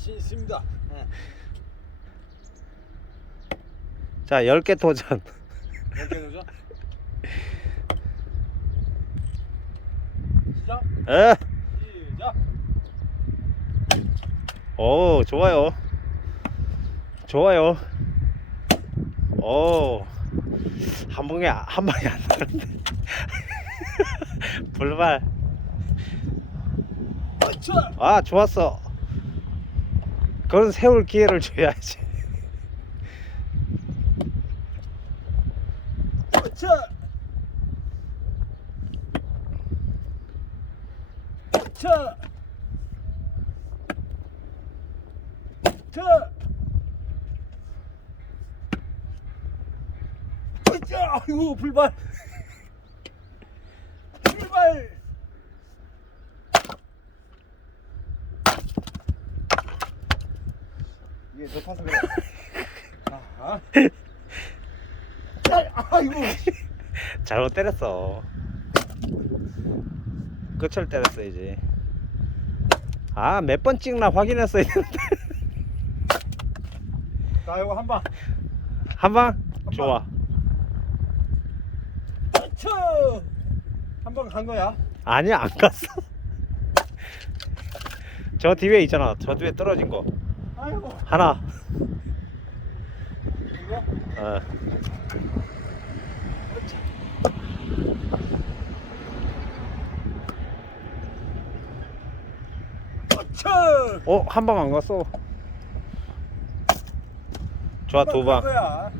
자신 있습니다. 네. 자, 10개 도전. 이렇게 되죠? 시작. 에? 시작. 오, 좋아요. 좋아요. 오, 한 방에 안 나는데. 불발. 어차. 아, 좋았어. 그건 세울 기회를 줘야지. 어차. 어차. 어차. 어차. 아이고 불발. 불발. 이게 너 타서 그래. 아. 아이고. 잘못 때렸어. 끝을 때렸어야지. 아, 몇 번 찍나 확인했어야 되는데. 자, 이거 한 방. 한 방? 좋아. 어차. 한 방 간 거야. 아니야, 안 갔어. 저 뒤에 있잖아. 저 뒤에 떨어진 거. 아이고. 하나. 이거? 어. 어차. 한 방 안 갔어. 좋아, 두 방. 거야.